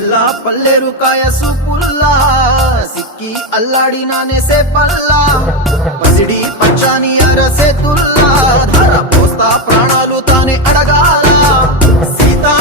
పిల్ల పల్లెరు కాయ సూపుల్లా సిక్కి అల్లాడినానే సేపల్లా పసిడి పచ్చాని అరసేతుల్లా ధర పోస్తా ప్రాణాలు తానే అడగాల సీతా